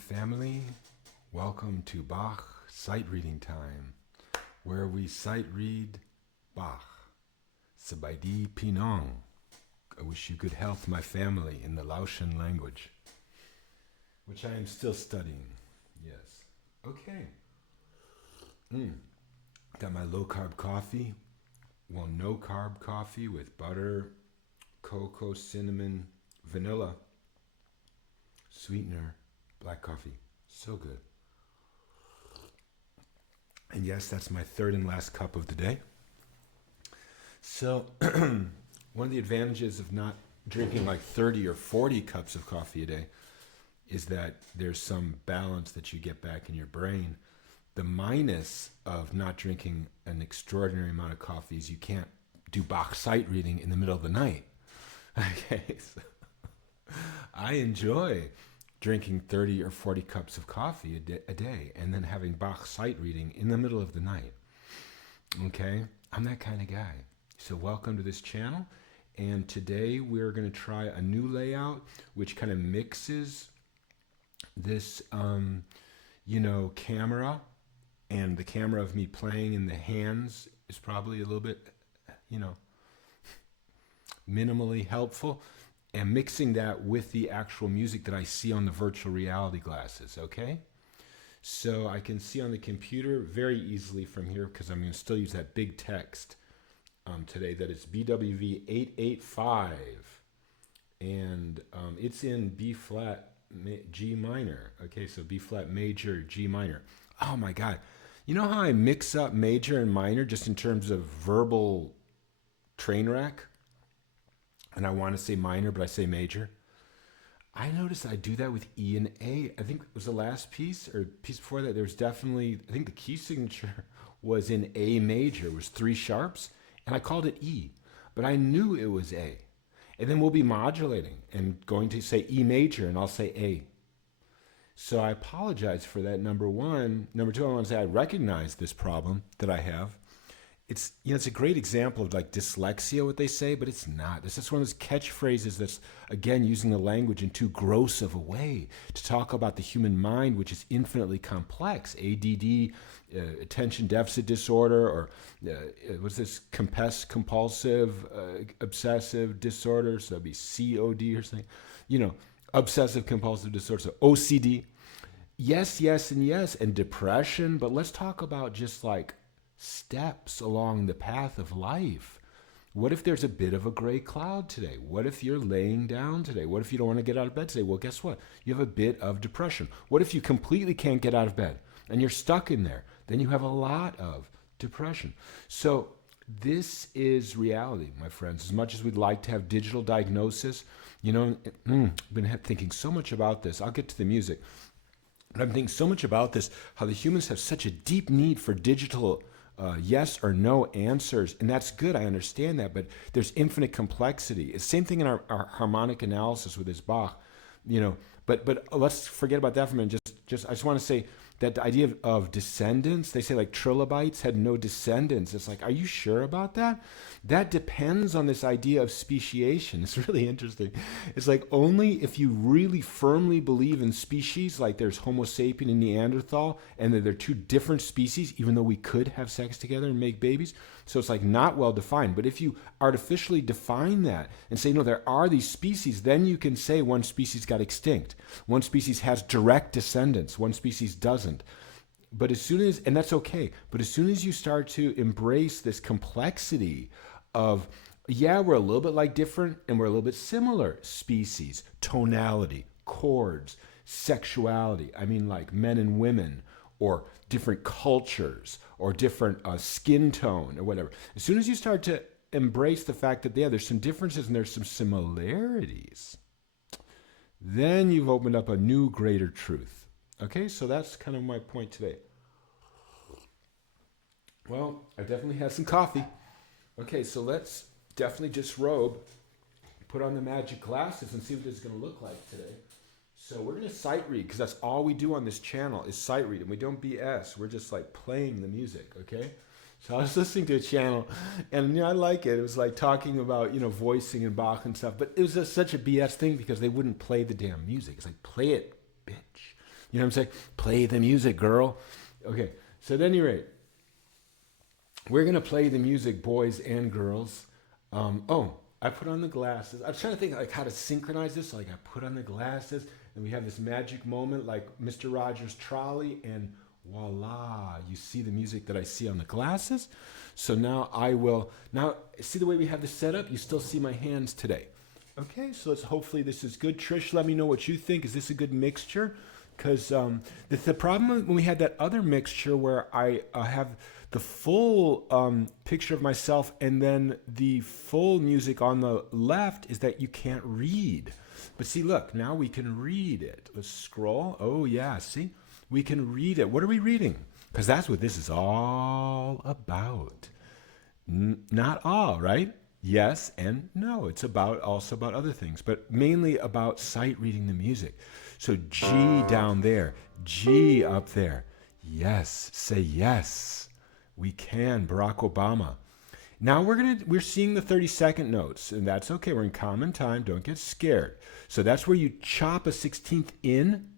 family. Welcome to Bach Sight Reading Time, where we sight read Bach. Sabaidi Pinong. I wish you good health, my family, in the Laotian language, which I am still studying. Yes. Okay. Got my low-carb coffee. Well, no-carb coffee with butter, cocoa, cinnamon, vanilla, sweetener, black coffee. So good. And yes, that's my third and last cup of the day. So one of the advantages of not drinking like 30 or 40 cups of coffee a day is that there's some balance that you get back in your brain. The minus of not drinking an extraordinary amount of coffee is you can't do Bach sight reading in the middle of the night. Okay, so I enjoy drinking 30 or 40 cups of coffee a day and then having Bach sight reading in the middle of the night. Okay, I'm that kind of guy. So welcome to this channel. And today we're going to try a new layout which kind of mixes this, camera, and the camera of me playing in the hands is probably a little bit, minimally helpful, and mixing that with the actual music that I see on the virtual reality glasses, okay? So I can see on the computer very easily from here, because I'm going to still use that big text today, that it's BWV 885, and it's in B flat G minor. Okay, so B flat major G minor. Oh my God. You know how I mix up major and minor just in terms of verbal train wreck? And I want to say minor, but I say major. I noticed I do that with E and A. I think it was the last piece or piece before that. There was definitely, I think the key signature was in A major. It was 3 sharps, and I called it E, but I knew it was A. And then we'll be modulating and going to say E major, and I'll say A. So I apologize for that, number one. Number two, I want to say I recognize this problem that I have. It's a great example of like dyslexia, what they say, but it's not. This is one of those catchphrases that's, again, using the language in too gross of a way to talk about the human mind, which is infinitely complex. ADD, attention deficit disorder, or what's this, compulsive, obsessive disorder, so that'd be COD or something, obsessive compulsive disorder, so OCD. Yes, yes, and yes, and depression, but let's talk about just like steps along the path of life. What if there's a bit of a gray cloud today? What if you're laying down today? What if you don't want to get out of bed today? Well, guess what? You have a bit of depression. What if you completely can't get out of bed and you're stuck in there? Then you have a lot of depression. So this is reality, my friends. As much as we'd like to have digital diagnosis, I've been thinking so much about this. I'll get to the music. But I'm thinking so much about this, how the humans have such a deep need for digital yes or no answers. And that's good. I understand that. But there's infinite complexity. It's the same thing in our harmonic analysis with this Bach. But let's forget about that for a minute. I just want to say that the idea of descendants, they say like trilobites had no descendants. It's like, are you sure about that? That depends on this idea of speciation. It's really interesting. It's like only if you really firmly believe in species, like there's Homo sapien and Neanderthal, and that they're 2 different species, even though we could have sex together and make babies. So it's like not well defined. But if you artificially define that and say, no, there are these species, then you can say one species got extinct. One species has direct descendants. One species doesn't. But as soon as, and that's okay, but as soon as you start to embrace this complexity of, yeah, we're a little bit like different and we're a little bit similar species, tonality, chords, sexuality, I mean like men and women, or different cultures, or different skin tone, or whatever. As soon as you start to embrace the fact that, yeah, there's some differences and there's some similarities, then you've opened up a new, greater truth. Okay, so that's kind of my point today. Well, I definitely had some coffee. Okay, so let's definitely disrobe, put on the magic glasses, and see what this is going to look like today. So we're going to sight read, because that's all we do on this channel is sight read, and we don't BS. We're just like playing the music, okay? So I was listening to a channel, and I like it. It was like talking about, voicing and Bach and stuff, but it was just such a BS thing because they wouldn't play the damn music. It's like, play it, bitch. You know what I'm saying? Play the music, girl. Okay, so at any rate, we're going to play the music, boys and girls. I put on the glasses. I was trying to think like how to synchronize this. So, like I put on the glasses, and we have this magic moment like Mr. Rogers' trolley, and voila, you see the music that I see on the glasses. So now now see the way we have this set up? You still see my hands today. Okay, so hopefully this is good. Trish, let me know what you think. Is this a good mixture? Because the problem when we had that other mixture where I have the full picture of myself and then the full music on the left is that you can't read. But see, look, now we can read it. Let's scroll. Oh, yeah, see? We can read it. What are we reading? Because that's what this is all about. Not all, right? Yes and no. It's also about other things, but mainly about sight reading the music. So G down there, G up there. Yes, say yes. We can, Barack Obama. Now we're seeing the 30-second notes, and that's okay. We're in common time. Don't get scared. So that's where you chop a 16th in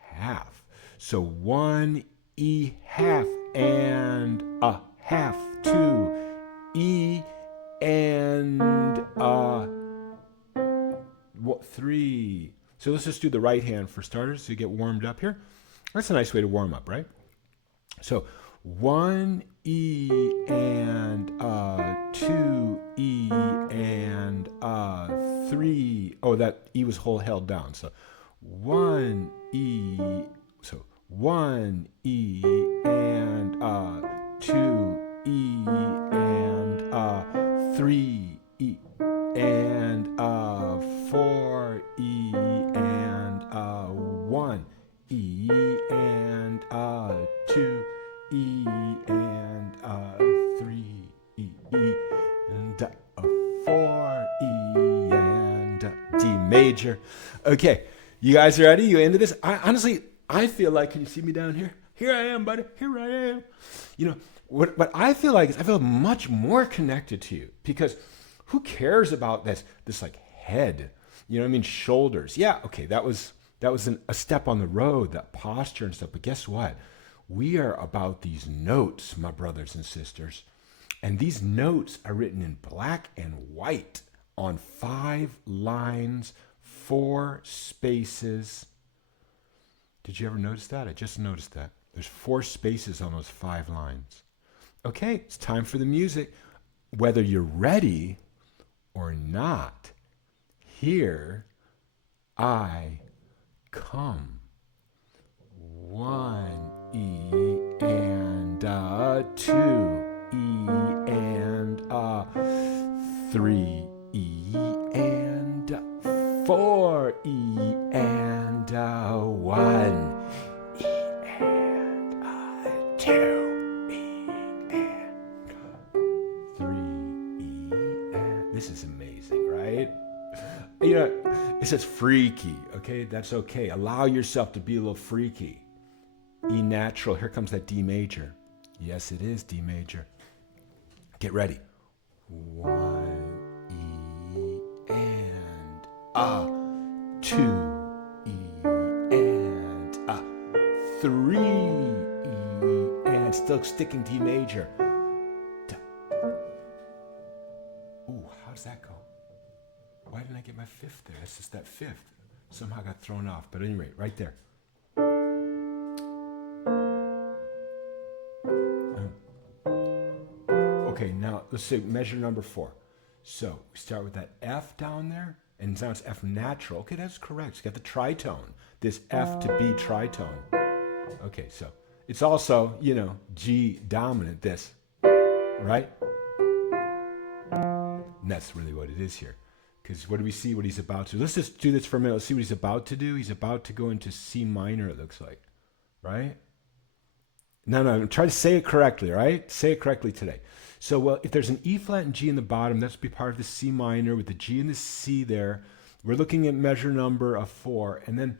half. So 1 E half and a half, 2 E and 3. So let's just do the right hand for starters so you get warmed up here. That's a nice way to warm up, right? So 1 E and 2 E and 3. Oh, that E was held down. So 1 E. So 1 E and 2 E and 3 E and 4 E and 1 E and 2 E and 3 E and 4 E and D major. Okay, you guys ready? You into this? I feel like, can you see me down here? Here I am, buddy. Here I am. You know, what I feel like is I feel much more connected to you because who cares about this like head? You know what I mean? Shoulders. Yeah, okay, that was a step on the road, that posture and stuff. But guess what? We are about these notes, my brothers and sisters. And these notes are written in black and white on 5 lines, 4 spaces. Did you ever notice that? I just noticed that. There's 4 spaces on those 5 lines. Okay, it's time for the music. Whether you're ready or not, here I come. 1 E and 2 E and 3 E and 4 E and 1 E and 2 E and 3 E and. This is amazing, right? You know, it says freaky, okay? That's okay. Allow yourself to be a little freaky. E natural. Here comes that D major. Yes, it is D major. Get ready. 1 E and 2 E and 3 E and still sticking D major. Ooh, how does that go? Why didn't I get my 5th there? That's just that 5th. Somehow got thrown off. But anyway, right there. Okay, now let's say measure number 4. So we start with that F down there, and now it's F natural. Okay, that's correct. You got the tritone. This F to B tritone. Okay, so it's also, G dominant, this, right? And that's really what it is here. Because what do we see what he's about to do? Let's just do this for a minute. Let's see what he's about to do. He's about to go into C minor, it looks like. Right? No. Try to say it correctly, right? Say it correctly today. So, well, if there's an E flat and G in the bottom, that's be part of the C minor with the G and the C there. We're looking at measure number of 4. And then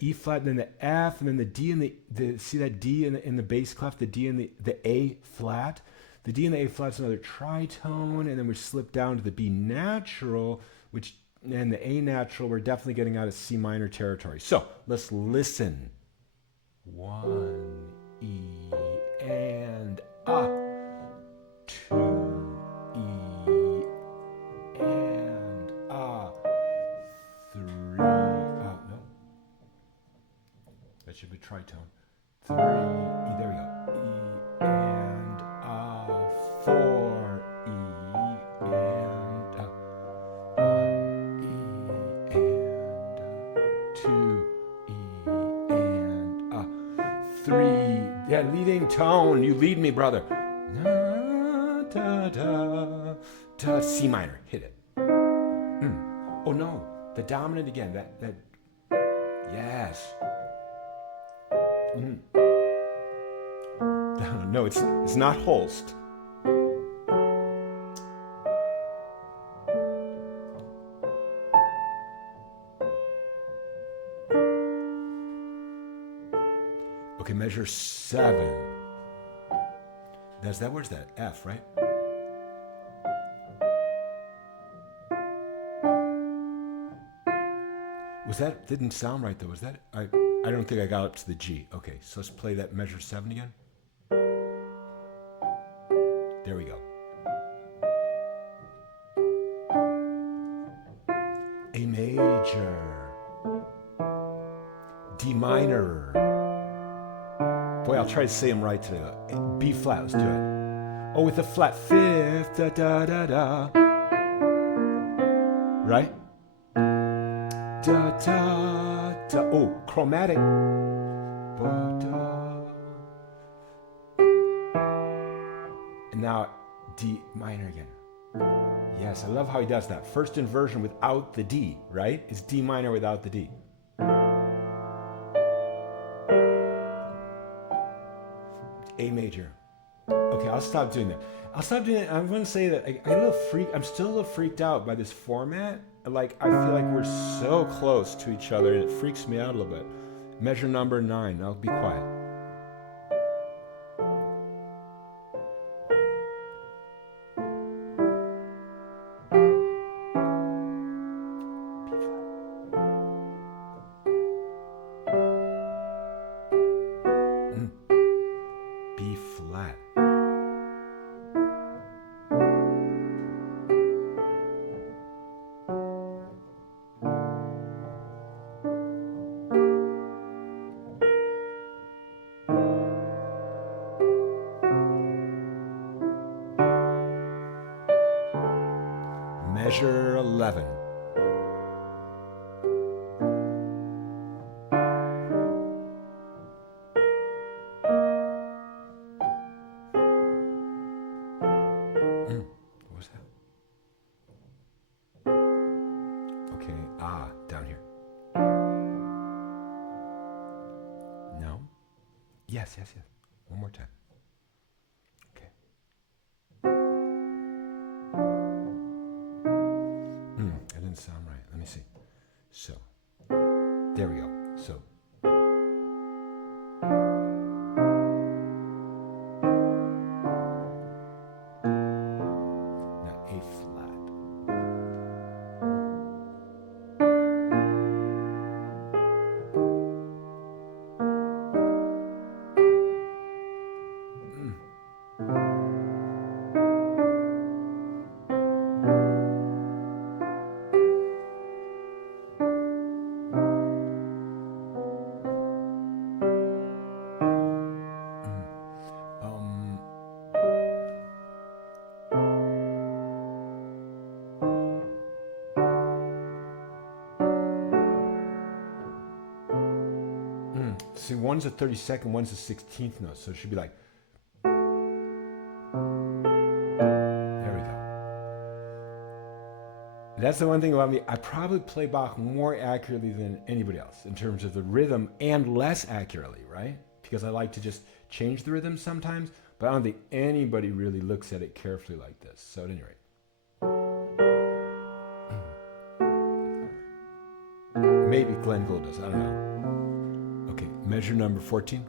E flat, and then the F, and then the D and the see that D in the bass clef, the D and the A flat. The D and the A flat is another tritone, and then we slip down to the B natural, and the A natural, we're definitely getting out of C minor territory. So let's listen. 1 E and A, 2 E and A, 3 no, that should be tritone. 3 E, there we go. E and A, 4 E and A, 1 E and A, 2 E and A, 3. Yeah, leading tone. You lead me, brother. Da, da, da, da. C minor. Hit it. Oh no, the dominant again. That. Yes. No, it's not Holst. Okay, measure 7. That's that. Where's that? F, right? Was that? Didn't sound right though. Was that? I don't think I got up to the G. Okay, so let's play that measure 7 again. There we go. A major. D minor. Boy, I'll try to say them right today. B flat, let's do it. Oh, with a flat 5th, da da da da. Right? Da da da. Oh, chromatic. Ba, da. And now D minor again. Yes, I love how he does that. First inversion without the D, right? It's D minor without the D. A major. Okay, I'll stop doing that. I'll stop doing it. I'm going to say that I'm still a little freaked out by this format. Like, I feel like we're so close to each other and it freaks me out a little bit. Measure number 9. I'll be quiet. B flat. Measure 11. What was that? Okay, down here. No? Yes. One more time. Okay. That didn't sound right. Let me see. So, there we go. So, now A flat. See, one's a 32nd, one's a 16th note, so it should be like. There we go. That's the one thing about me. I probably play Bach more accurately than anybody else in terms of the rhythm and less accurately, right? Because I like to just change the rhythm sometimes, but I don't think anybody really looks at it carefully like this. So at any rate. Maybe Glenn Gould does, I don't know. Okay, measure number 14.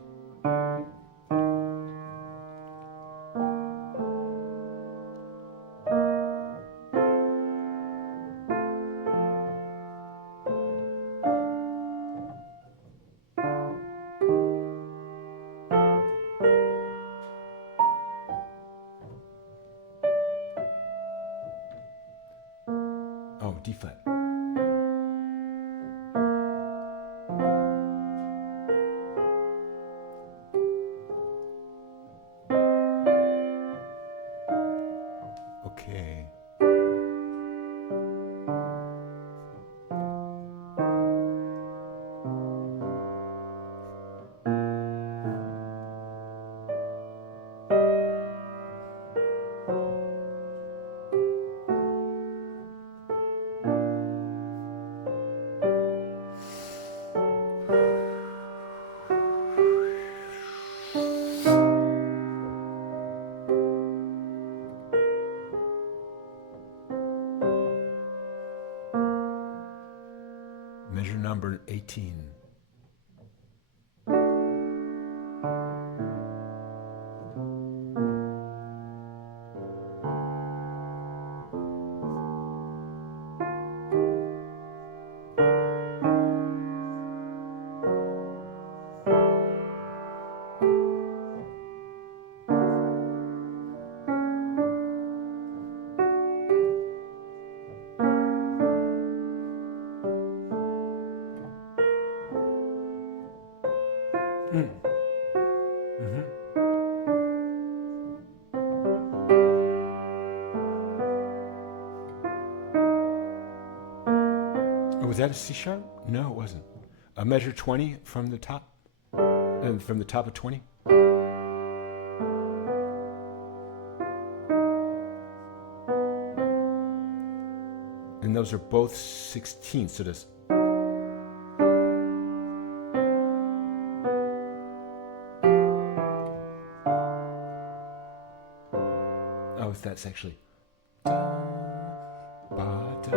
number 18. Oh, was that a C sharp? No, it wasn't. A measure 20 from the top? And from the top of 20? And those are both 16ths, so this. Oh, that's actually. Ba, da,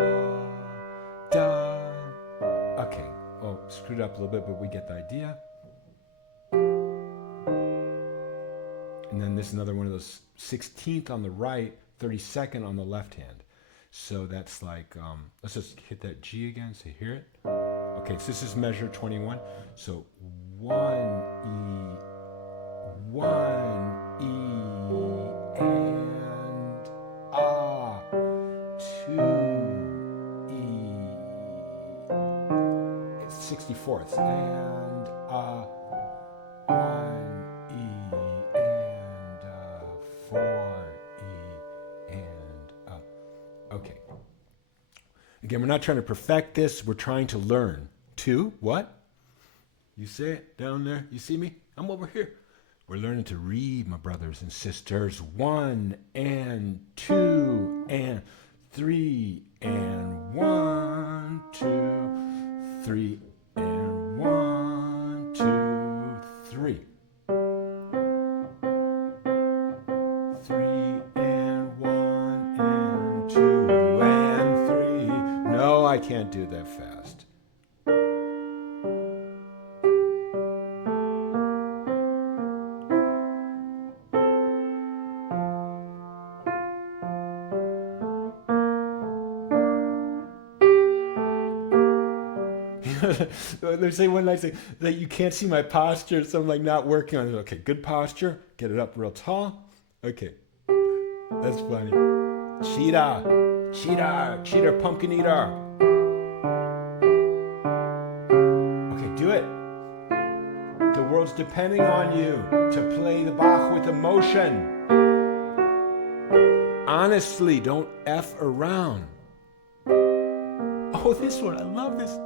da. Okay. Oh, screwed up a little bit, but we get the idea. And then this is another one of those 16th on the right, 32nd on the left hand. So that's like, let's just hit that G again, so hear it. Okay, so this is measure 21. So 1 E, 1 E, and ah, 2 E. It's 64th, and 1 E, and 4 E, and okay. Again, we're not trying to perfect this. We're trying to learn. 2, what? You say it down there. You see me? I'm over here. We're learning to read, my brothers and sisters. 1 and 2 and 3 and 1, 2, 3 and 1, 2, 3. 3 and 1 and 2 and 3. No, I can't do that fast. They say one night that you can't see my posture, so I'm like not working on it. Okay, good posture. Get it up real tall. Okay, that's funny. Cheetah, cheetah, cheetah, pumpkin eater. Okay, do it. The world's depending on you to play the Bach with emotion. Honestly, don't F around. Oh, this one, I love this.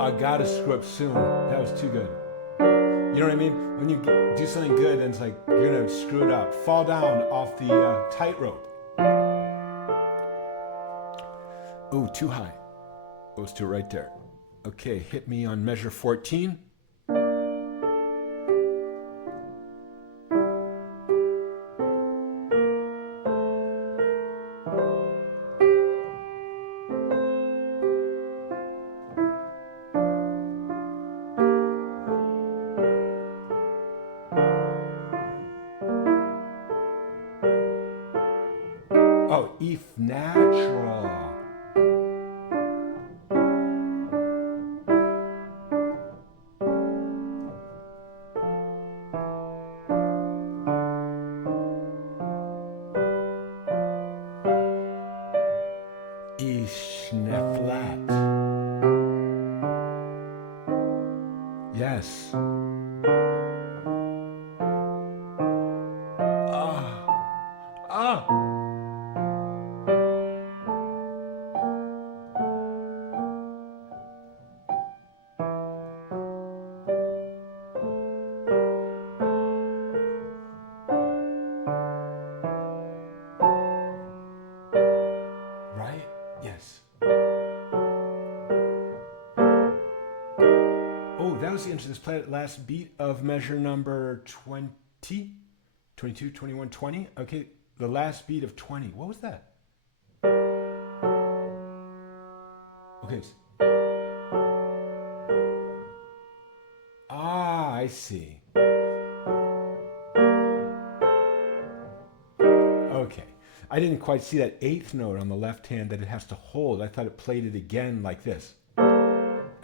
I gotta screw up soon. That was too good. You know what I mean? When you do something good and it's like, you're gonna screw it up. Fall down off the tightrope. Ooh, too high. Let's do it right there. Okay, hit me on measure 14. Oh, E natural. E flat. Yes. was the instrument? Play at last beat of measure number 20, 22, 21, 20. Okay, the last beat of 20. What was that? Okay. Ah, I see. Okay. I didn't quite see that eighth note on the left hand that it has to hold. I thought it played it again like this.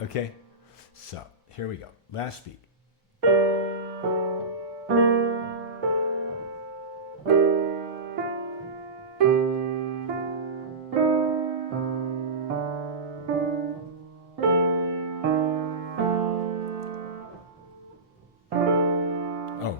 Okay? So, here we go. Last beat. Oh.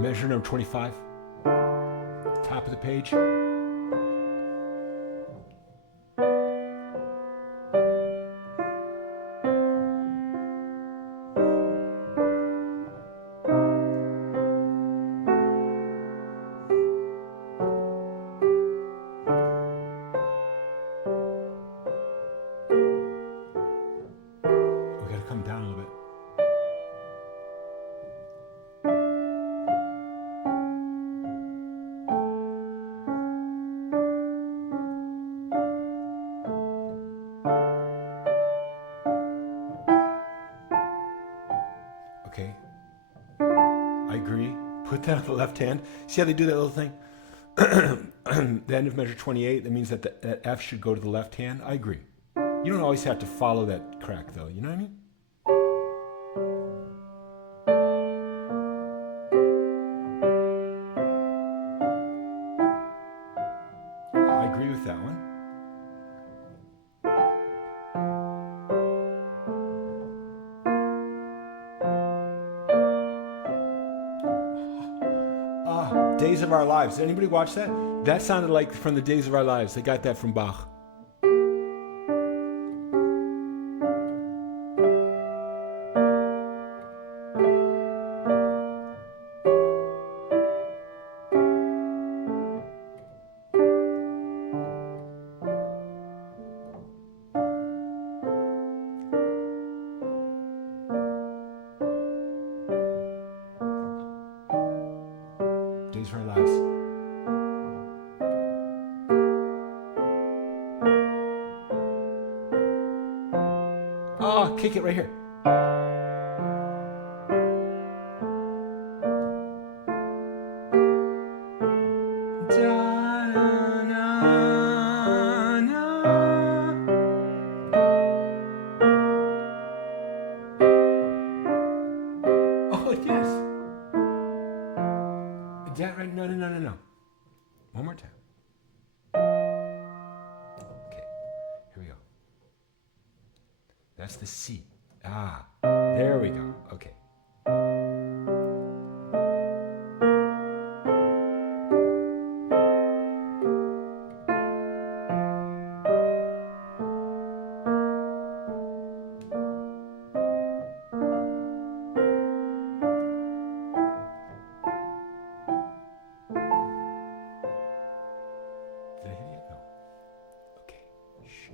Measure number 25. Top of the page. We gotta come down a little bit. Okay. I agree. Put that on the left hand. See how they do that little thing? The end of measure 28, that means that that F should go to the left hand. I agree. You don't always have to follow that crack, though. You know what I mean? I agree with that one. Days of Our Lives. Did anybody watch that? That sounded like from the Days of Our Lives. They got that from Bach. Days of Our Lives. Oh, kick it right here. Oh, yes. Is that right? No. One more time. Okay, here we go. That's the C. Ah, there we go. Okay. Did I hit it? No. Okay. Shh.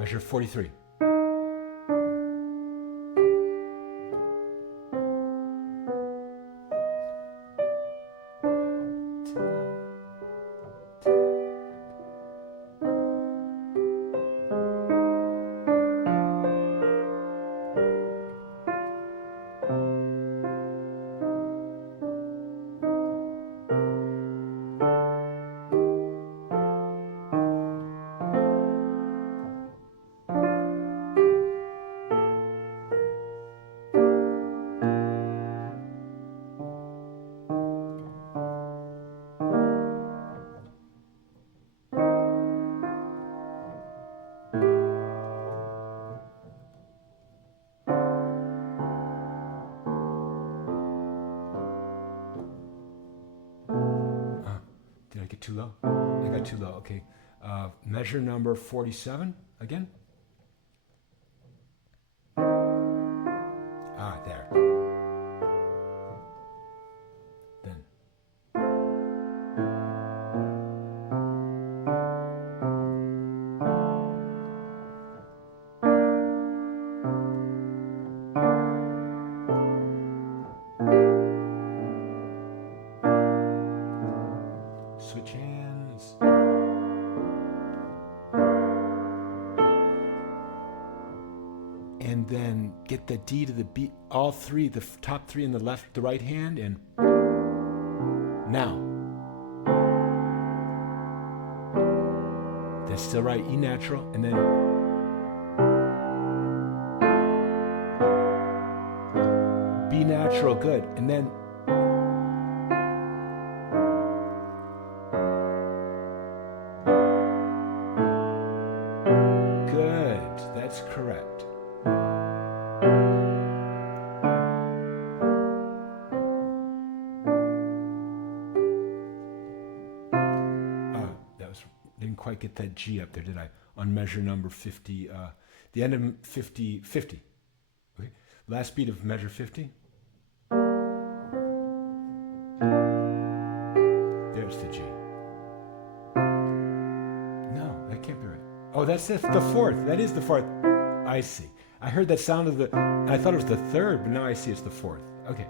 Measure 43. Did I get too low? I got too low. Okay. Measure number 47 again. There. Then. Switch hands. And then get the D to the B, all three, the top three in the left, the right hand, and now. That's still right, E natural, and then B natural, good, and then good, that's correct. Didn't quite get that G up there, did I? On measure number 50, the end of 50. Okay, last beat of measure 50. There's the G. No, that can't be right. Oh, that's the fourth. That is the fourth. I see. I heard that sound of the, I thought it was the third, but now I see it's the fourth. Okay.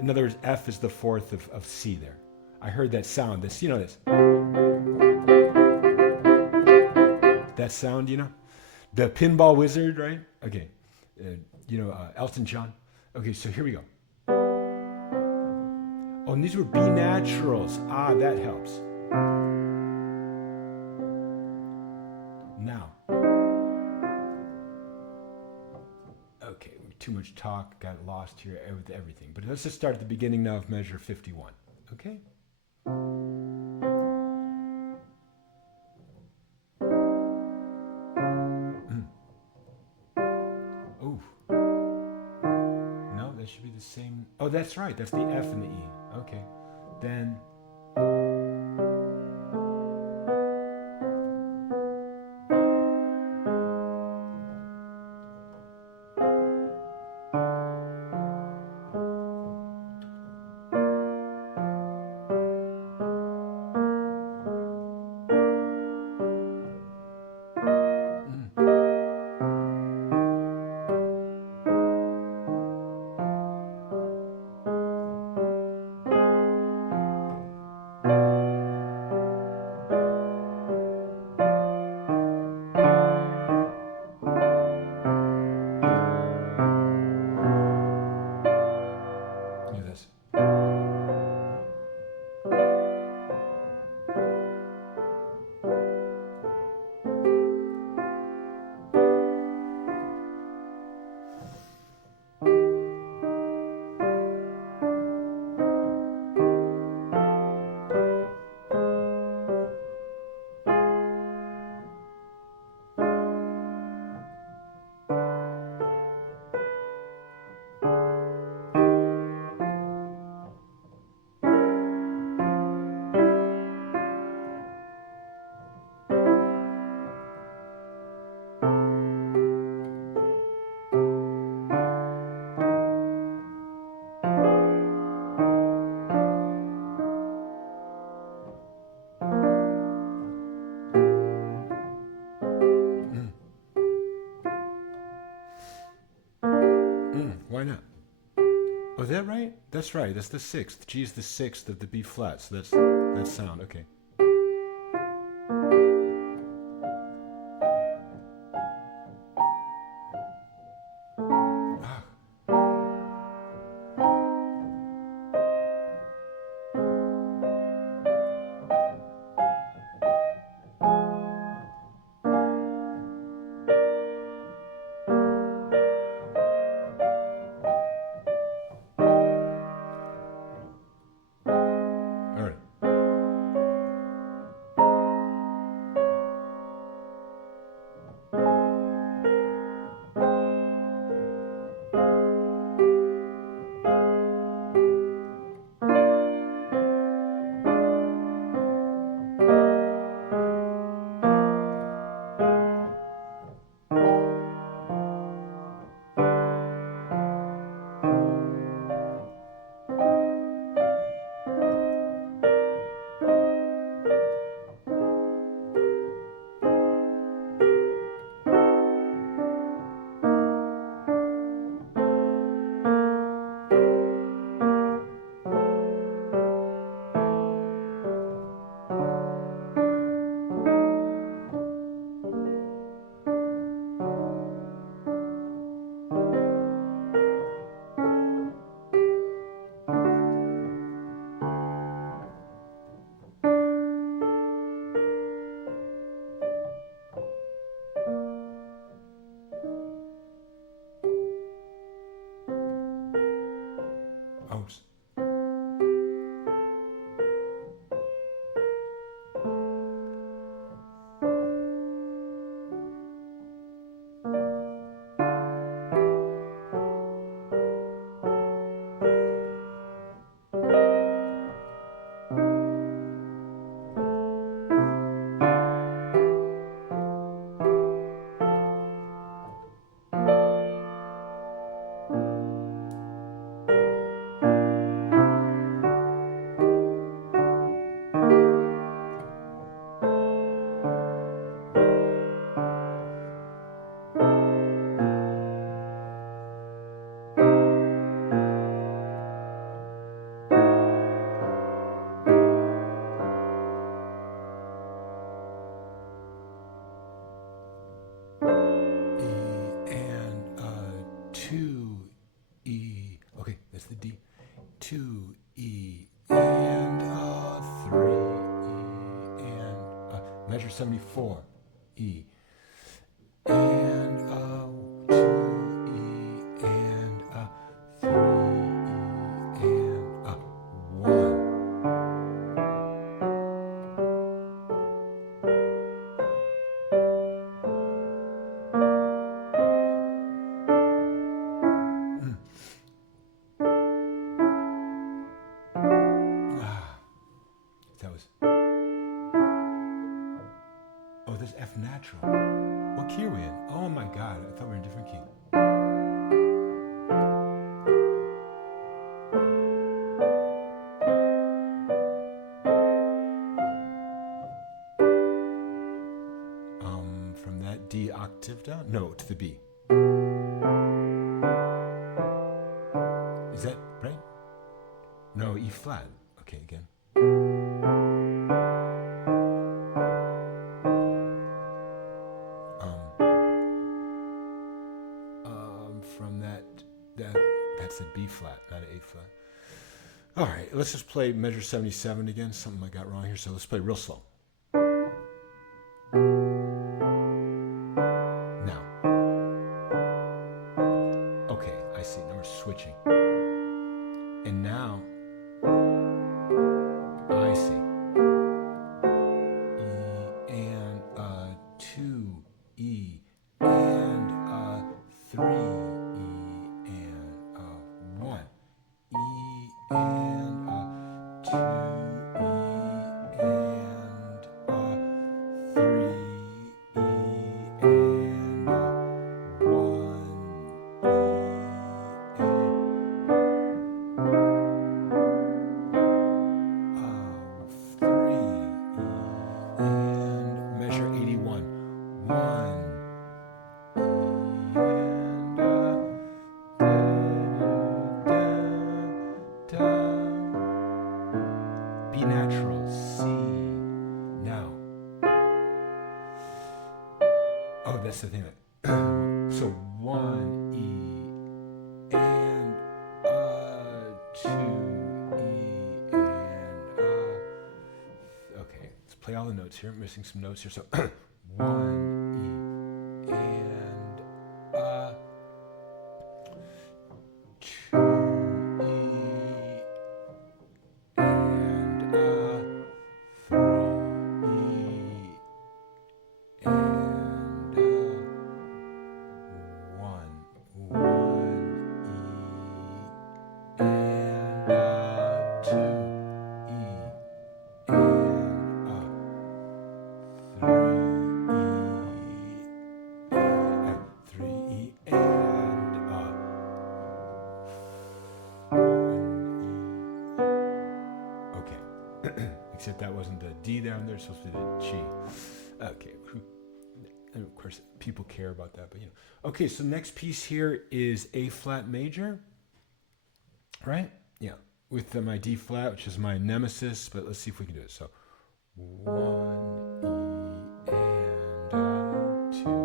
In other words, F is the fourth of C there. I heard that sound, this, you know this. That sound, you know? The pinball wizard, right? Okay. Elton John. Okay, so here we go. Oh, and these were B naturals. That helps. Now. Okay, too much talk, got lost here with everything. But let's just start at the beginning now of measure 51. Okay? That should be the same. Oh, that's right. That's the F and the E. Okay. Then. Oh, is that right? That's right. That's the sixth. G is the sixth of the B flat. So that's that sound. Okay. Ah. All right. Oh. Two E. Okay, that's the D. 2 E and 3 E and measure 74 E and 2 E and 3 E and 1. That was. Oh, this F natural. What key are we in? Oh my God, I thought we were in a different key. From that D octave down? No, to the B. Is that right? No, E flat. Okay, again. From that's a B flat, not an A flat. All right, let's just play measure 77 again. Something I got wrong here, so let's play real slow. Now. Okay, I see. Now we're switching. And now, I see. E and 2 E and 3 E and 1 E and 2 E and that's the thing. So 1 E and 2 E and okay, let's play all the notes here. I'm missing some notes here. So 1 E and 2 E and 3 E and 1 E and 2 E and 3 E and 1 E. Okay. Except that wasn't the D down there, it's supposed to be the G. Okay. And of course, people care about that, but you know. Okay, so next piece here is A flat major, right? Yeah, with my D flat, which is my nemesis, but let's see if we can do it. So 1 E and 2 E.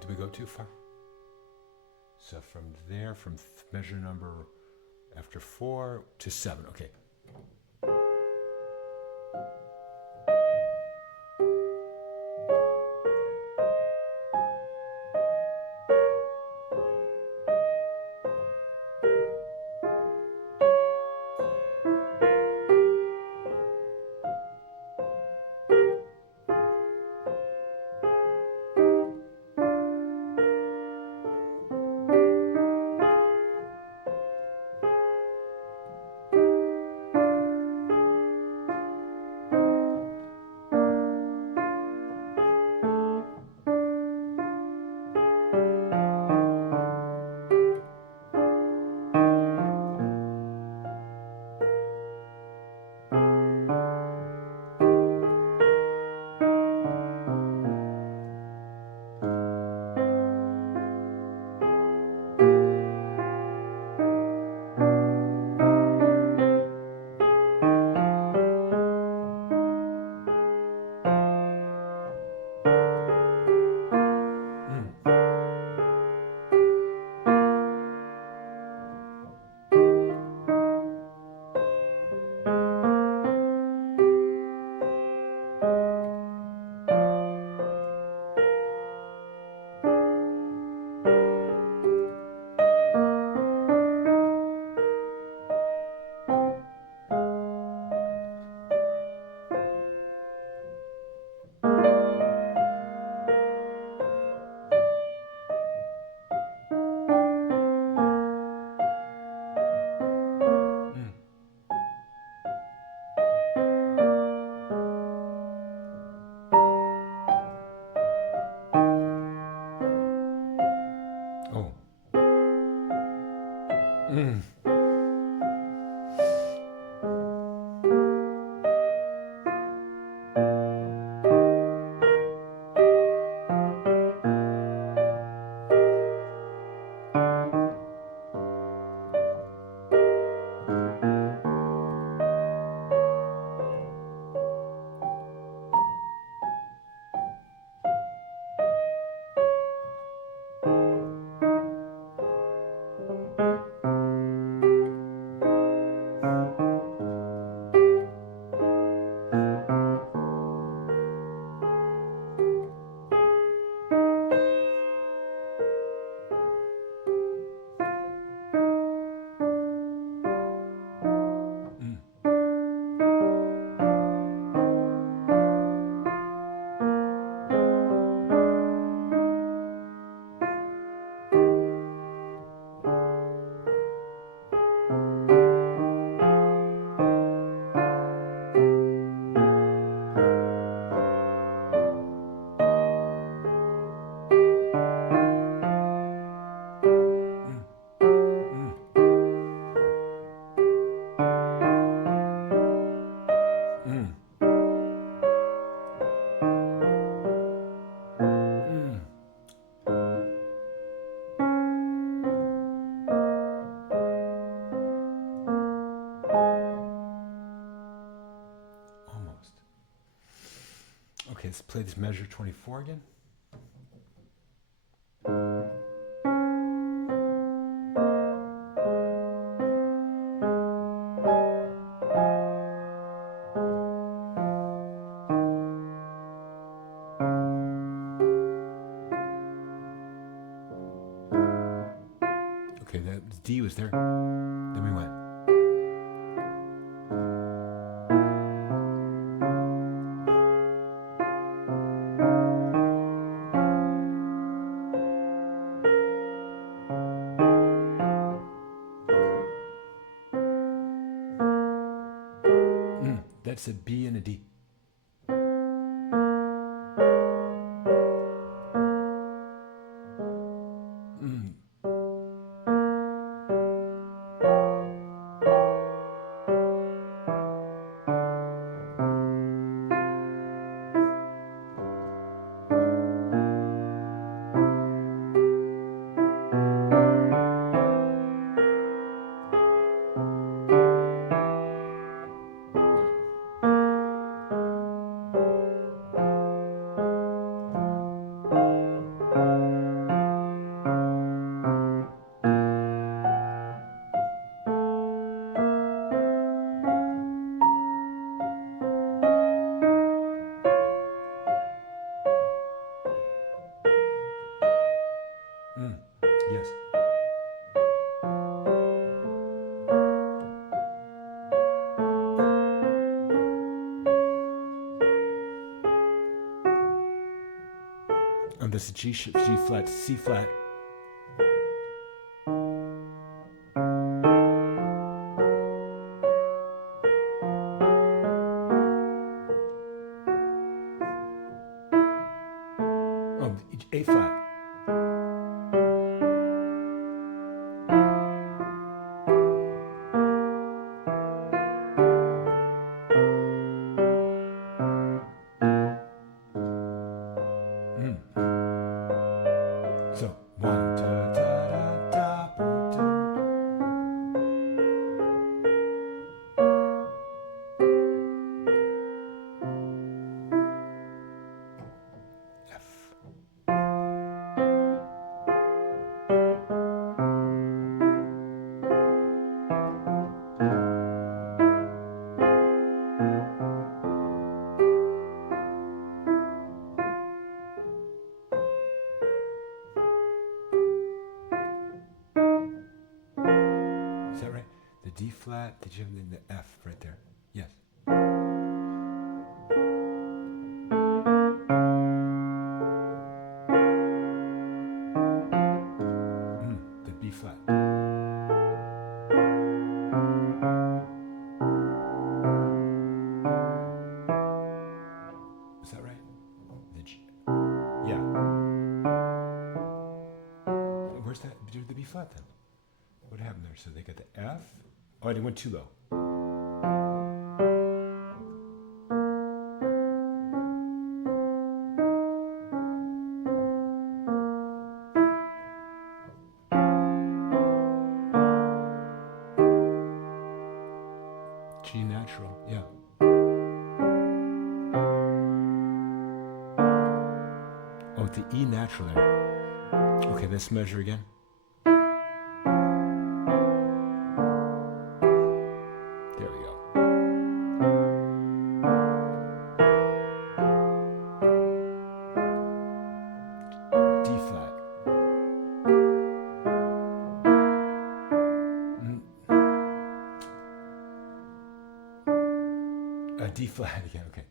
Did we go too far? So from there, from measure number after 4 to 7. Okay. let's play this measure 24 again. Okay, that D was there. Then we went. That's a B and a D. Yes. That's a G flat, C flat. Oh, A flat. So, 1, 2, da, da, da, F. Is that right? The D flat, did you have the F right there? Yes. The B flat. Is that right? The G. Yeah. Where's that? Do the B flat then? What happened there? So they got the F. Oh, I went too low. G natural, yeah. Oh, the E natural there. Okay, let's measure again. There we go. D flat. D flat again, okay.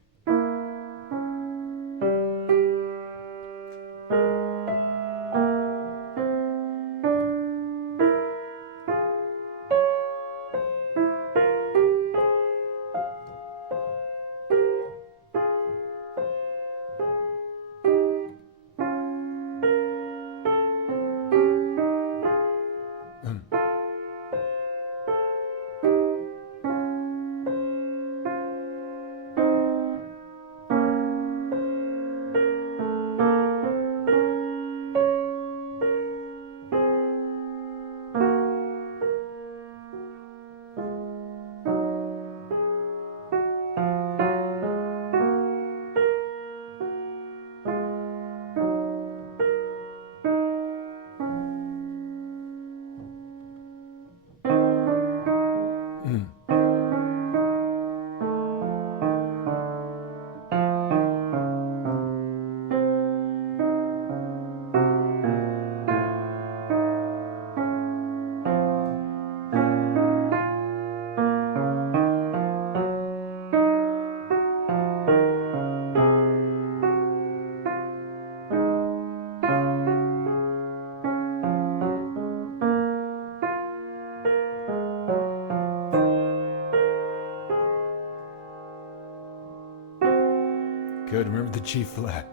the G flat.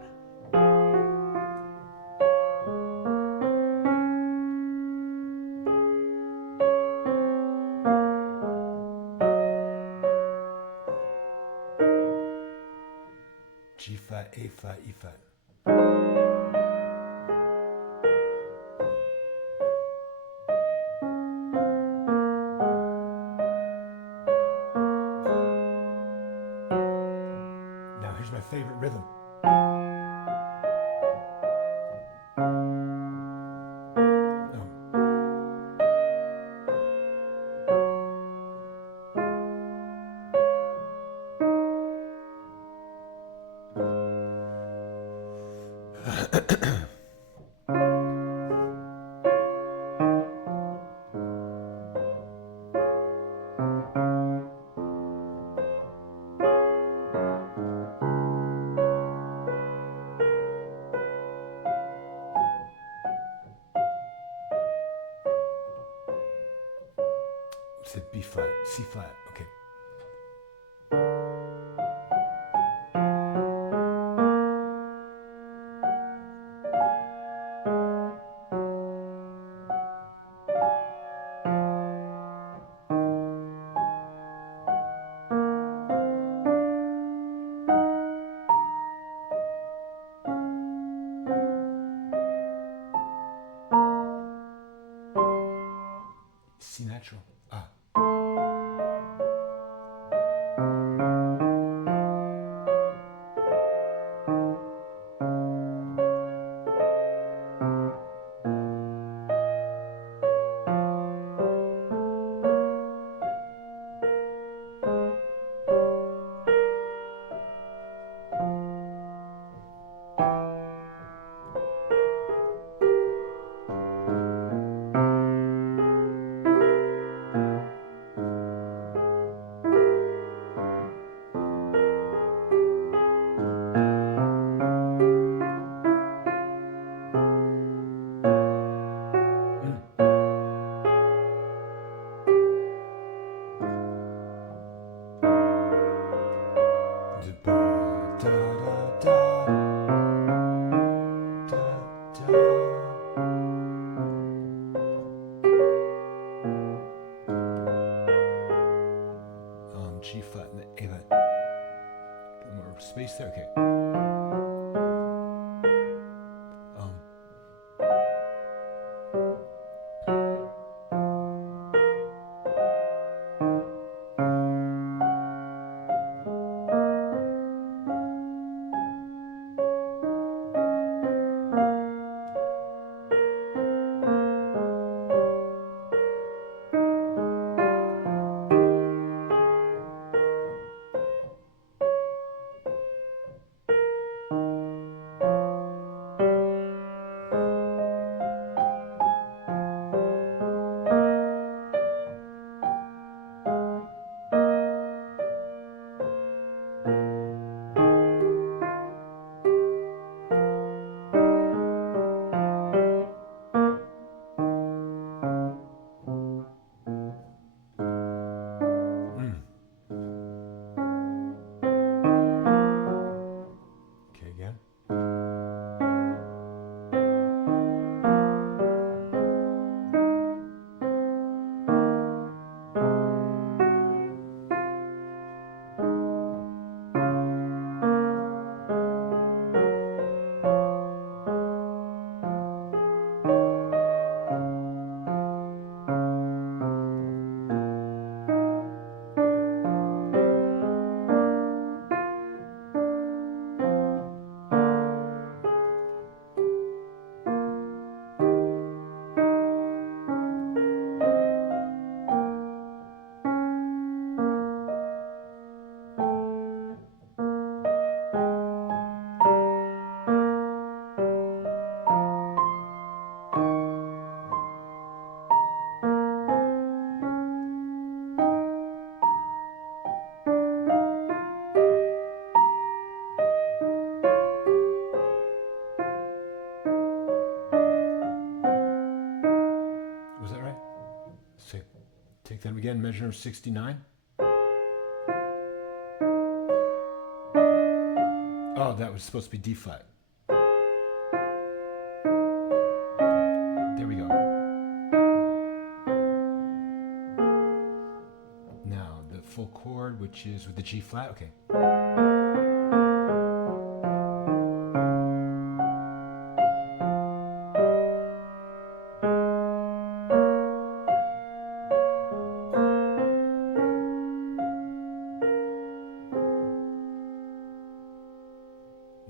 G flat, A flat, E flat. Now here's my favorite rhythm. Said B flat, C flat, okay. C natural, ah. G flat and A flat. More space there, okay. Take them again, measure 69. Oh, that was supposed to be D flat. There we go. Now the full chord, which is with the G flat. Okay.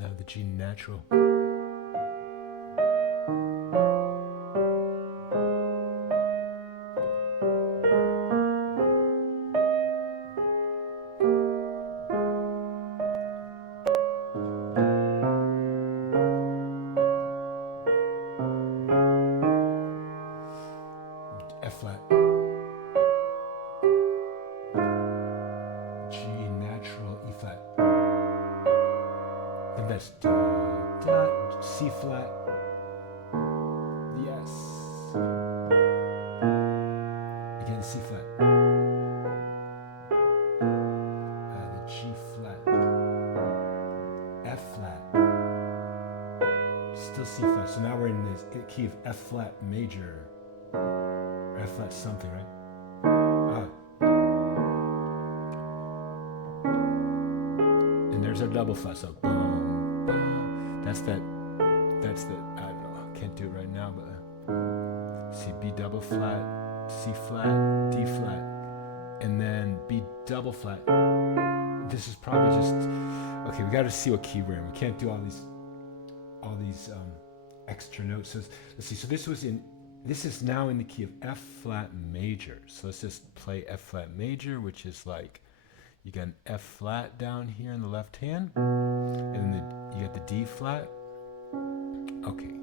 Now the G natural. F flat. G natural, E flat. Then that's da, da, C flat. Yes. Again, C flat. The G flat. F flat. Still C flat. So now we're in this key of F flat major. Or F flat something, right? And there's our double flat. So boom, boom. That's the, I don't know, I can't do it right now, but see, B double flat, C flat, D flat, and then B double flat. This is probably just, okay, we got to see what key we're in. We can't do all these extra notes. So let's see, so this is now in the key of F flat major. So let's just play F flat major, which is like, you got an F flat down here in the left hand, and then you got the D flat. Okay.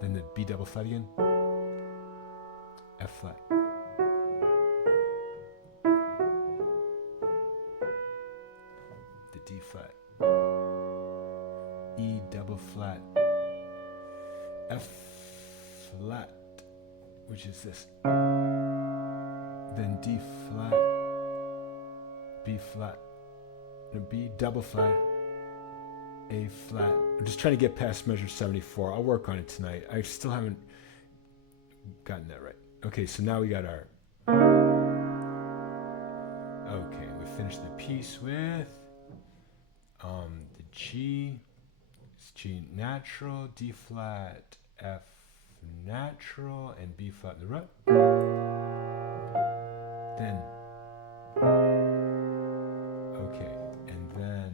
Then the B double flat again. F flat. The D flat. E double flat. F flat, which is this. Then D flat, B flat, no, B double flat, A flat. I'm just trying to get past measure 74. I'll work on it tonight. I still haven't gotten that right. Okay, so now we got our, okay, we finished the piece with the G. It's G natural, D flat, F natural, and B flat in the root. Then, okay, and then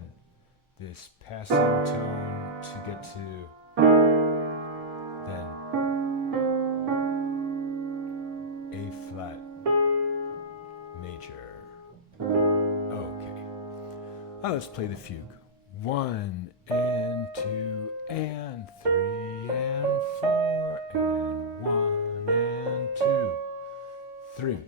this passing tone to get to, then A flat major. Okay. Now let's play the fugue. 1 and 2 and 3 and 4 and 1 and 2, 3.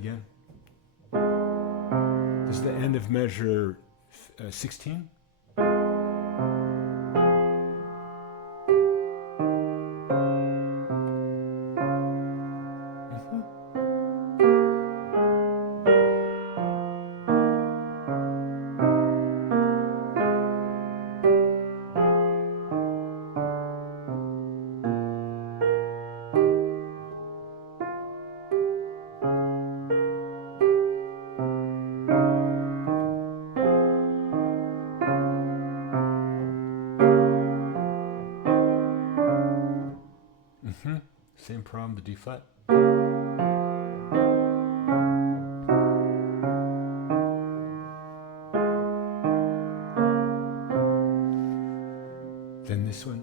again. This is the end of measure 16. Same problem, the D flat. Then this one.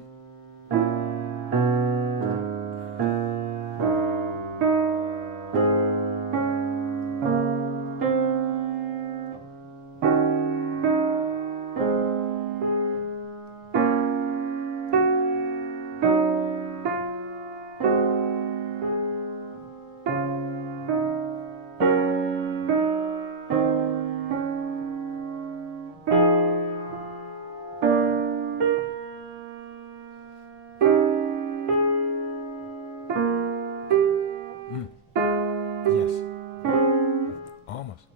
Yes. Almost.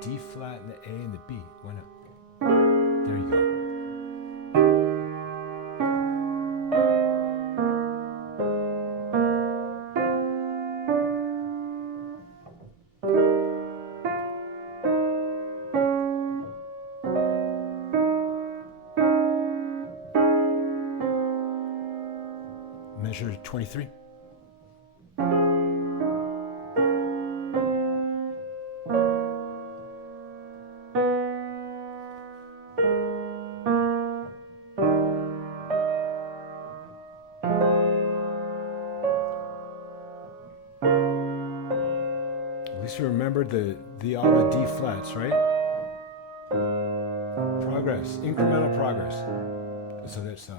D flat and the A and the B. Why not? There you go. Measure 23. At least you remembered all the D flats, right? Progress, incremental progress. So that's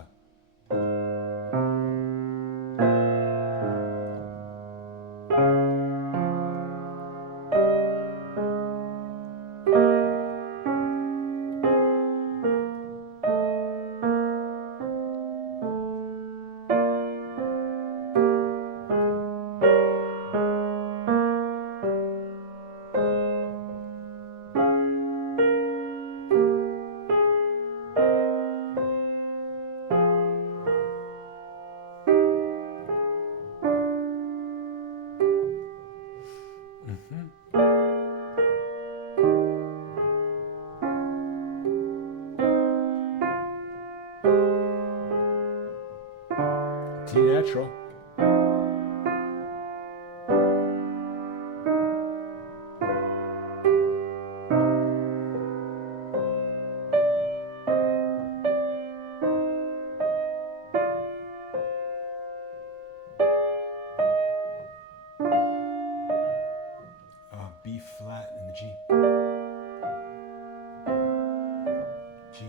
D natural. B flat and the G. G.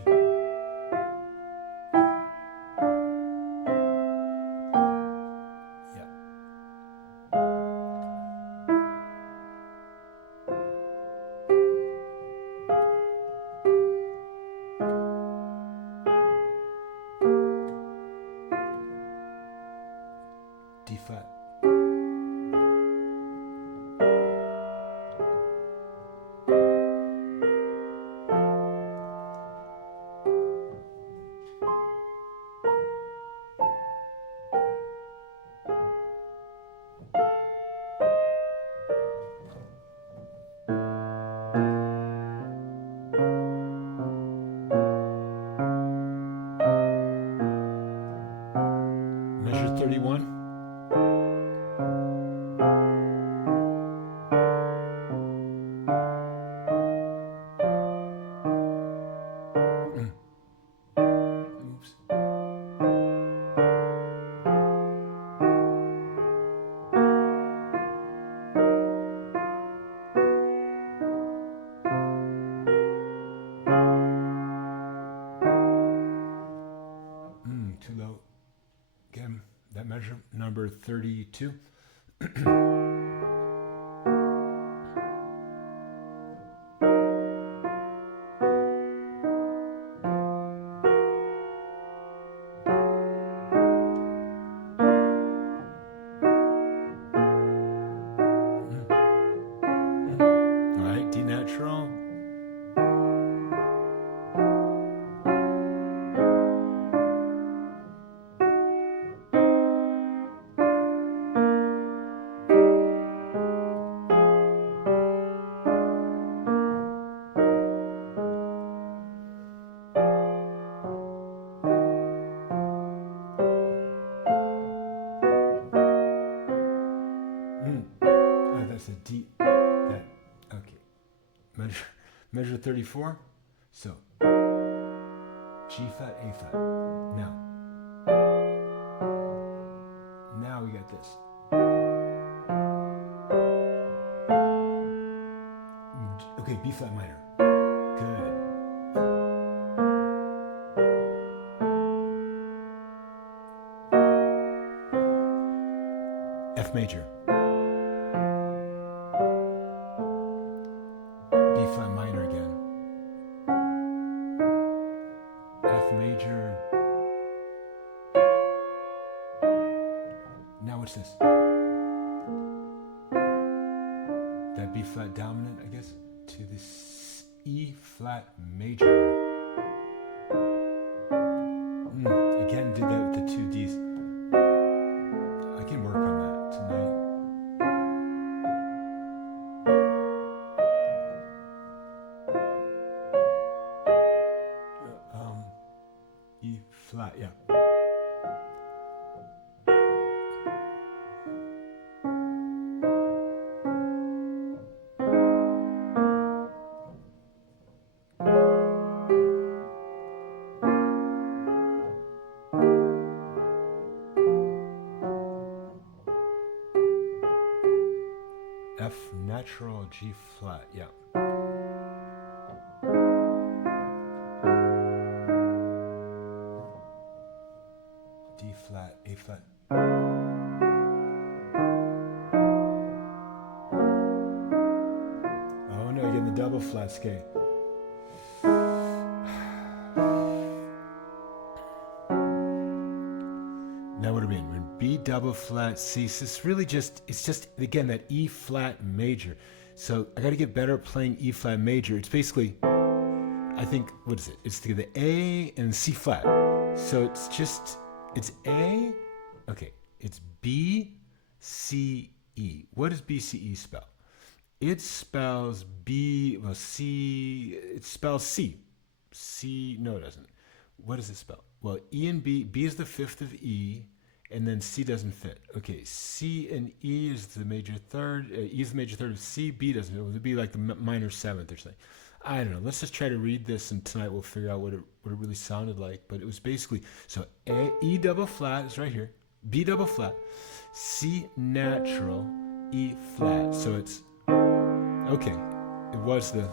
Yeah. D flat. Measure 31. Moves. Too low. Again, that measure number 32. measure 34. So G flat, A flat. Now we got this. Okay, B flat minor. Good. F major. B flat minor again. F major. Now what's this? That B flat dominant, I guess, to this E flat major. Again, did that with the two Ds. I can work on that tonight. E flat, yeah. F natural, G flat, yeah. D flat, A flat. Oh no, you're getting the double flat scale. Now what are we in? We're in B double flat C. So it's really just, again, that E flat major. So I got to get better at playing E flat major. It's basically, I think, what is it? It's the A and C flat. So it's A, okay, it's B, C, E. What does B, C, E spell? It spells C, it spells C. C, no it doesn't. What does it spell? Well, E and B is the fifth of E, and then C doesn't fit. Okay, C and E is the major third, E is the major third of C, B doesn't fit. It would be like the minor seventh or something. I don't know. Let's just try to read this, and tonight we'll figure out what it really sounded like. But it was basically, so E double flat is right here, B double flat, C natural, E flat. So it's, okay, it was the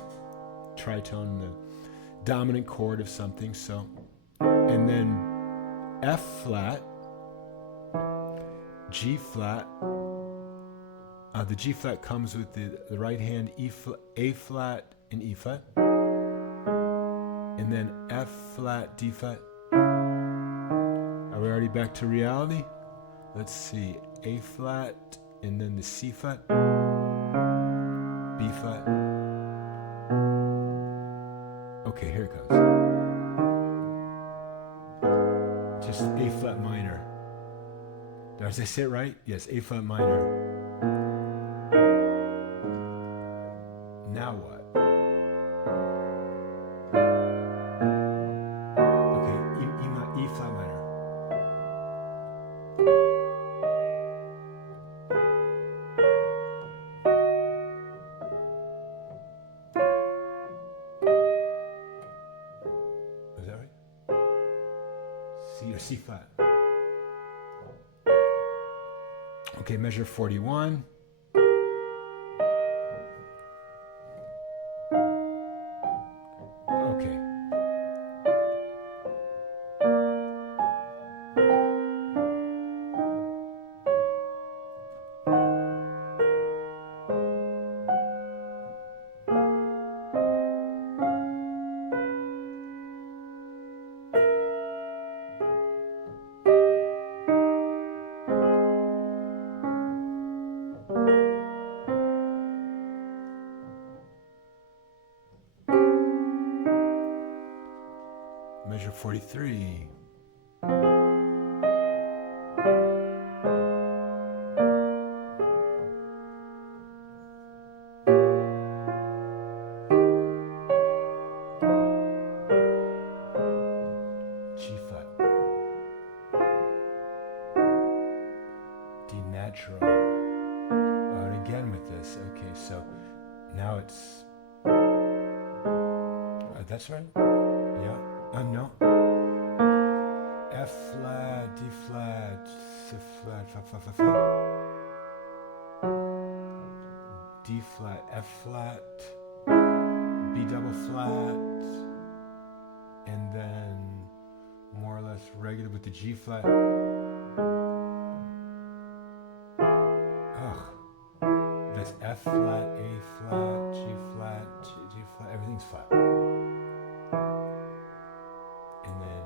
tritone, the dominant chord of something, so, and then F flat, G flat, the G flat comes with the right hand, A flat, and E flat, and then F flat, D flat. Are we already back to reality? Let's see, A flat, and then the C flat, B flat. Okay, here it comes. Just A flat minor. Did I say it right? Yes, A flat minor. Now what? Okay, E flat minor. Was that right? C or C flat. Okay, measure 41. Okay. Measure 43. G flat. D natural. And again with this. Okay, so now it's That's right. Yeah. No. F flat, D flat, C flat, D flat, F flat, B double flat, and then more or less regular with the G flat. Ugh. That's F flat, A flat, G flat, G flat, everything's flat. And then,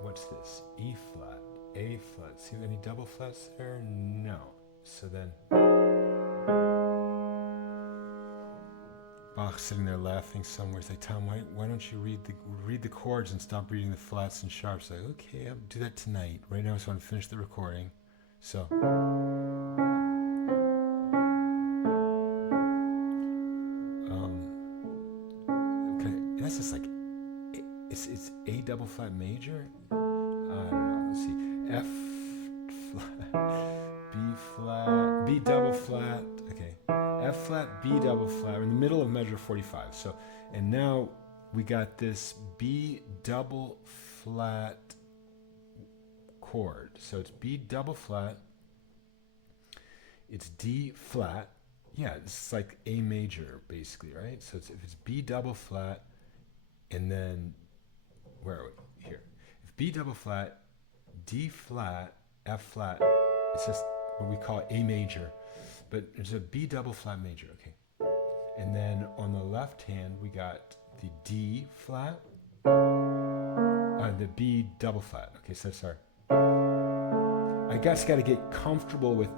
what's this? E flat, A flat. See any double flats there? No. So then, Bach's sitting there laughing somewhere. He's like, Tom, why don't you read the chords and stop reading the flats and sharps? Like, okay, I'll do that tonight. Right now I just want to finish the recording. So, okay, that's just like, it's A double flat major? I don't know, let's see. F flat, B flat, B double flat, okay. F flat, B double flat. We're in the middle of measure 45. So, and now we got this B double flat chord. So it's B double flat. It's D flat. Yeah, it's like A major basically, right? So if it's B double flat, and then where are we? Here. If B double flat, D flat, F flat, it's just what we call A major. But there's a B double flat major, okay. And then on the left hand, we got the D flat, the B double flat. Okay, so sorry. I guess got to get comfortable with,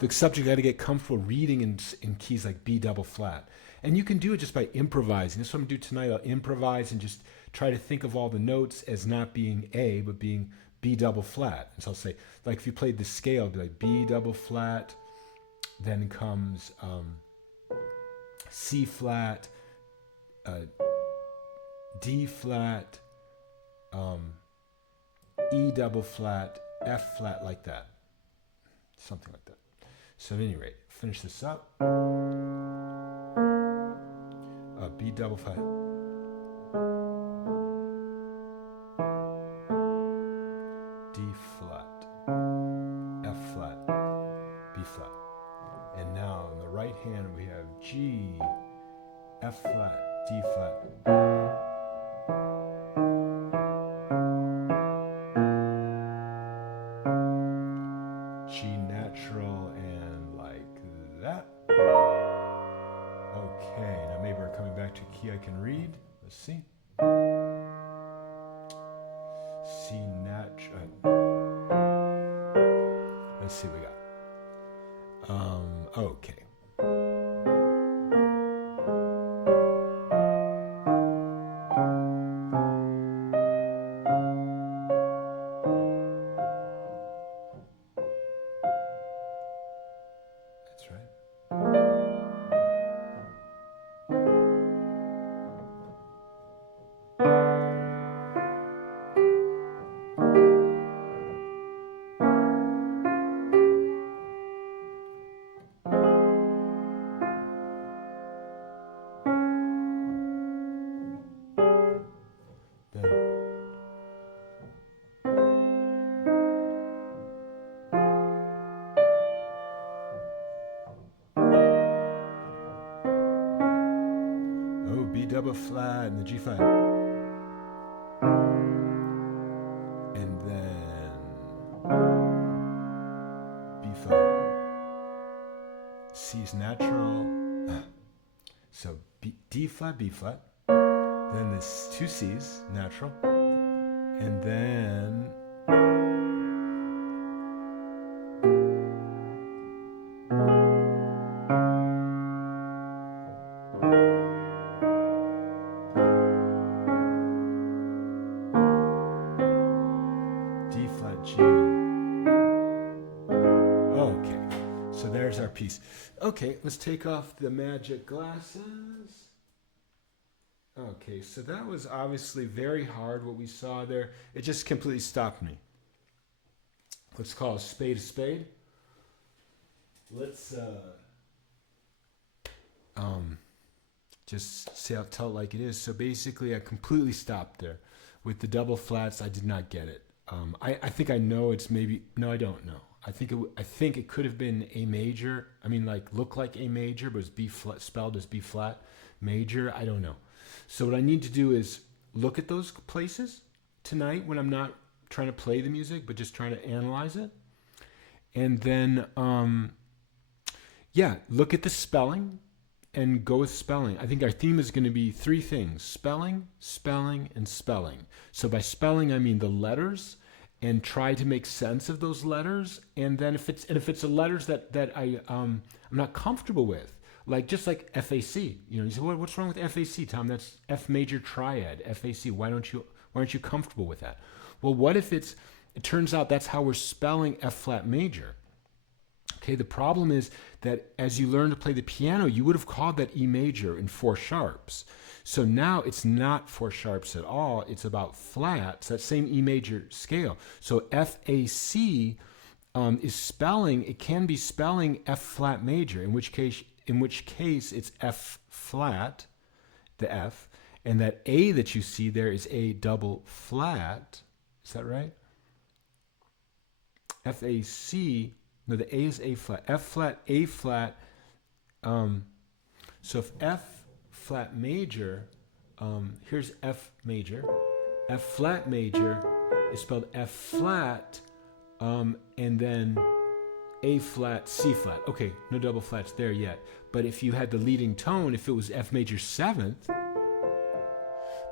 the subject got to get comfortable reading in keys like B double flat. And you can do it just by improvising. That's what I'm going to do tonight. I'll improvise and just try to think of all the notes as not being A, but being B double flat. And so I'll say, like if you played the scale, it'd be like B double flat, then comes C flat, D flat, E double flat, F flat, like that. Something like that. So at any rate, finish this up. B double flat. D flat, F flat, B flat. And now on the right hand we have G, F flat, D flat. G natural and like that. Okay, now maybe we're coming back to a key I can read. Let's see. C natural. Let's see what we got. Okay. That's right. B double flat and the G flat. And then B flat. C is natural. So D flat, B flat. Then there's two C's, natural. And then D flat, G. Okay, so there's our piece. Okay, let's take off the magic glasses. Okay, so that was obviously very hard what we saw there. It just completely stopped me. Let's call a spade a spade. Let's Just tell it like it is. So basically, I completely stopped there. With the double flats, I did not get it. I think I know it's maybe, no, I don't know. I think it could have been A major. I mean, like, look like A major, but it's B flat, spelled as B flat major. I don't know. So what I need to do is look at those places tonight when I'm not trying to play the music, but just trying to analyze it. And then, look at the spelling and go with spelling. I think our theme is going to be three things: spelling, spelling, and spelling. So by spelling, I mean the letters, and try to make sense of those letters. And then if it's a letters that I'm not comfortable with, just like FAC, you say, what's wrong with FAC, Tom? That's F major triad, FAC. Why aren't you comfortable with that? Well, what if it turns out that's how we're spelling F flat major? Okay, the problem is that as you learn to play the piano, you would have called that E major in 4 sharps. So now it's not 4 sharps at all. It's about flats, that same E major scale. So FAC is spelling, it can be spelling F flat major, in which case it's F flat, the F, and that A that you see there is A double flat. Is that right? FAC, no, the A is A flat. F flat, A flat. So if F flat major, here's F major. F flat major is spelled F flat, and then A flat, C flat. Okay, no double flats there yet. But if you had the leading tone, if it was F major 7th,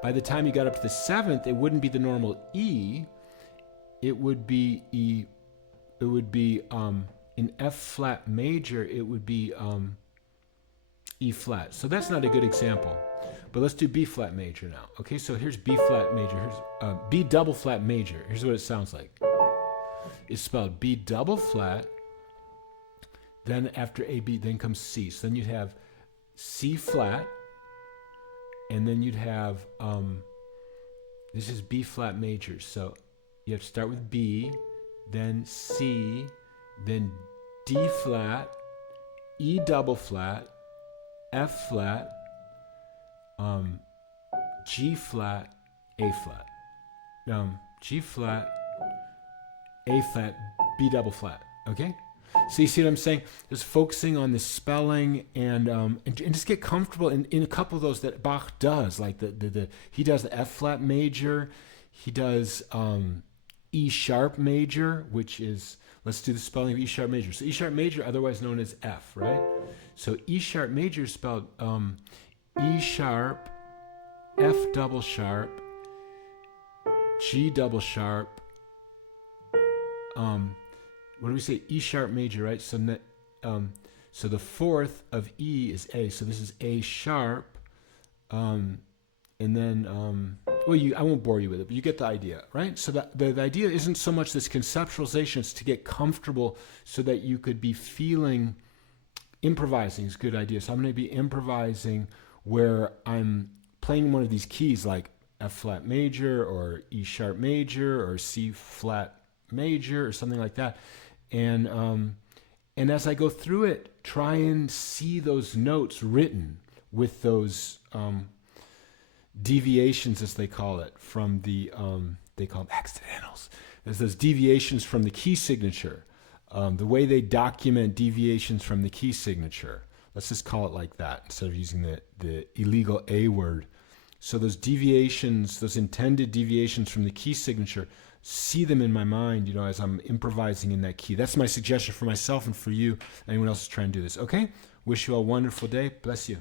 by the time you got up to the 7th, it wouldn't be the normal E. It would be E. It would be in F flat major. It would be E flat. So that's not a good example. But let's do B flat major now. Okay, so here's B flat major. Here's B double flat major. Here's what it sounds like. It's spelled B double flat. Then after A, B, then comes C. So then you'd have C flat. And then you'd have, this is B flat major. So you have to start with B, then C, then D flat, E double flat, F flat, G flat, A flat. G flat, A flat, B double flat. Okay? So you see what I'm saying? Just focusing on the spelling and just get comfortable in a couple of those that Bach does. Like he does the F flat major, he does E sharp major, which is, let's do the spelling of E sharp major. So E sharp major, otherwise known as F, right? So E sharp major is spelled E sharp, F double sharp, G double sharp. What do we say? E sharp major, right? So so the 4th of E is A. So this is A sharp, and then I won't bore you with it, but you get the idea, right? So the idea isn't so much this conceptualization; it's to get comfortable so that you could be feeling. Improvising is a good idea. So I'm going to be improvising where I'm playing one of these keys, like F flat major or E sharp major or C flat major or something like that. And as I go through it, try and see those notes written with those deviations, as they call it, from the they call them accidentals. There's those deviations from the key signature. The way they document deviations from the key signature. Let's just call it like that instead of using the illegal A word. So those deviations, those intended deviations from the key signature, see them in my mind, as I'm improvising in that key. That's my suggestion for myself and for you, anyone else is trying to do this. Okay? Wish you all a wonderful day. Bless you.